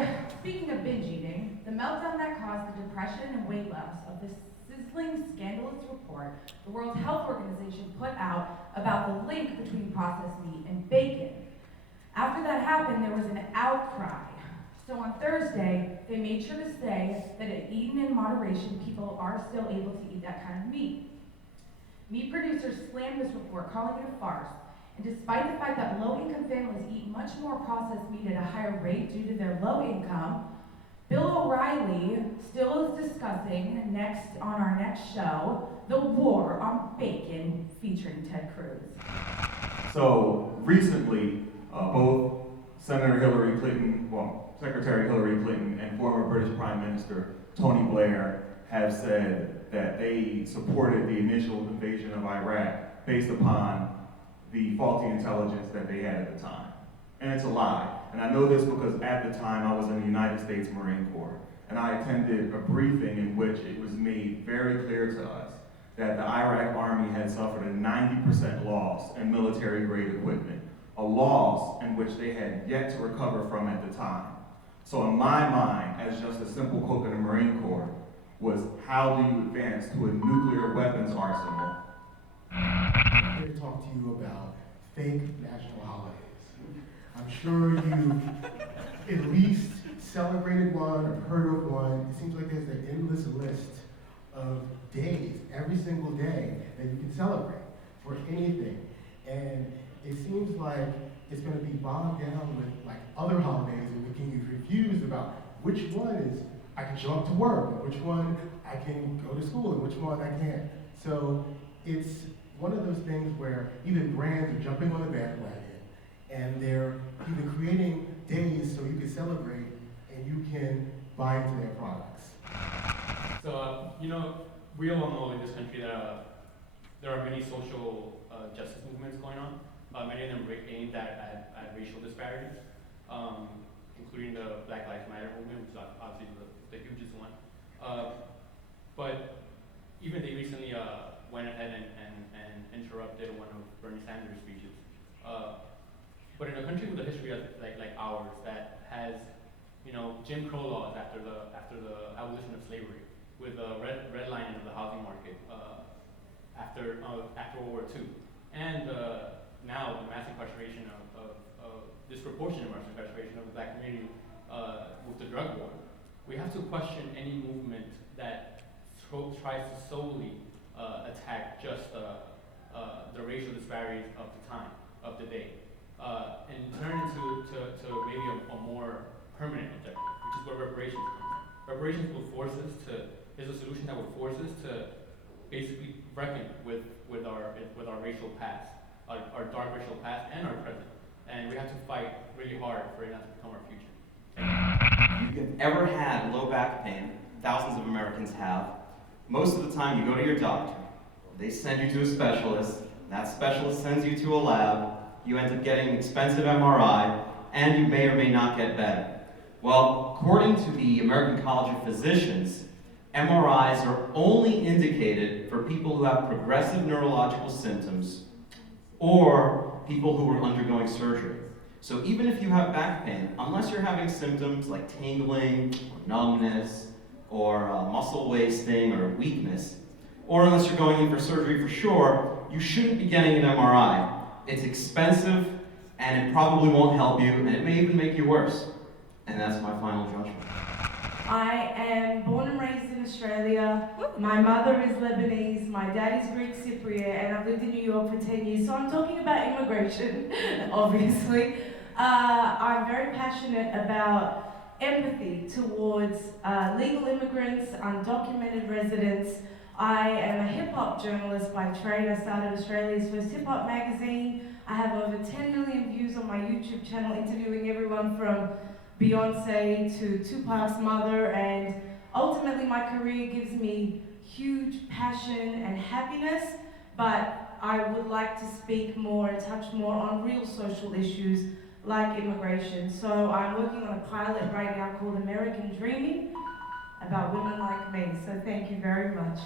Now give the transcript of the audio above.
So, speaking of binge eating, the meltdown that caused the depression and weight loss of the sizzling, scandalous report the World Health Organization put out about the link between processed meat and bacon. After that happened, there was an outcry. So on Thursday, they made sure to say that eaten in moderation, people are still able to eat that kind of meat. Meat producers slammed this report, calling it a farce. And despite the fact that low-income families eat much more processed meat at a higher rate due to their low income, Bill O'Reilly still is discussing on our next show, the war on bacon, featuring Ted Cruz. So recently, both Secretary Hillary Clinton and former British Prime Minister Tony Blair have said that they supported the initial invasion of Iraq based upon the faulty intelligence that they had at the time. And it's a lie. And I know this because at the time I was in the United States Marine Corps, and I attended a briefing in which it was made very clear to us that the Iraq Army had suffered a 90% loss in military-grade equipment, a loss in which they had yet to recover from at the time. So in my mind, as just a simple cook in the Marine Corps, was how do you advance to a nuclear weapons arsenal? I'm here to talk to you about fake national holidays. I'm sure you've at least celebrated one or heard of one. It seems like there's an endless list of days, every single day, that you can celebrate for anything. And it seems like it's going to be bogged down with like other holidays and making you confused about which one is I can show up to work, and which one I can go to school, and which one I can't. So it's one of those things where even brands are jumping on the bandwagon, and they're even creating days so you can celebrate and you can buy into their products. So, we all know in this country that there are many social justice movements going on. Many of them aimed at racial disparities, including the Black Lives Matter movement, which is obviously the hugest one. But even they recently went ahead and interrupted one of Bernie Sanders' speeches. But in a country with a history like ours that has, Jim Crow laws after the abolition of slavery, with the redlining of the housing market after World War II, and now the mass incarceration of disproportionate mass incarceration of the Black community with the drug war, we have to question any movement that tries to solely attack just the racial disparities of the time, of the day, and turn to maybe a more permanent objective, which is where reparations come. Reparations is a solution that will force us to basically reckon with our racial past, our dark racial past and our present. And we have to fight really hard for it not to become our future. If you've ever had low back pain, thousands of Americans have, most of the time you go to your doctor, they send you to a specialist, that specialist sends you to a lab, you end up getting an expensive MRI, and you may or may not get better. Well, according to the American College of Physicians, MRIs are only indicated for people who have progressive neurological symptoms or people who are undergoing surgery. So even if you have back pain, unless you're having symptoms like tingling, or numbness, or muscle wasting, or weakness, or unless you're going in for surgery for sure, you shouldn't be getting an MRI. It's expensive, and it probably won't help you, and it may even make you worse. And that's my final judgment. I am born and raised in Australia. My mother is Lebanese, my dad is Greek Cypriot, and I've lived in New York for 10 years, so I'm talking about immigration, obviously. I'm very passionate about empathy towards legal immigrants, undocumented residents. I am a hip-hop journalist by trade. I started Australia's first hip-hop magazine. I have over 10 million views on my YouTube channel, interviewing everyone from Beyonce to Tupac's mother, and ultimately my career gives me huge passion and happiness, but I would like to speak more and touch more on real social issues like immigration. So I'm working on a pilot right now called American Dreaming about women like me. So thank you very much.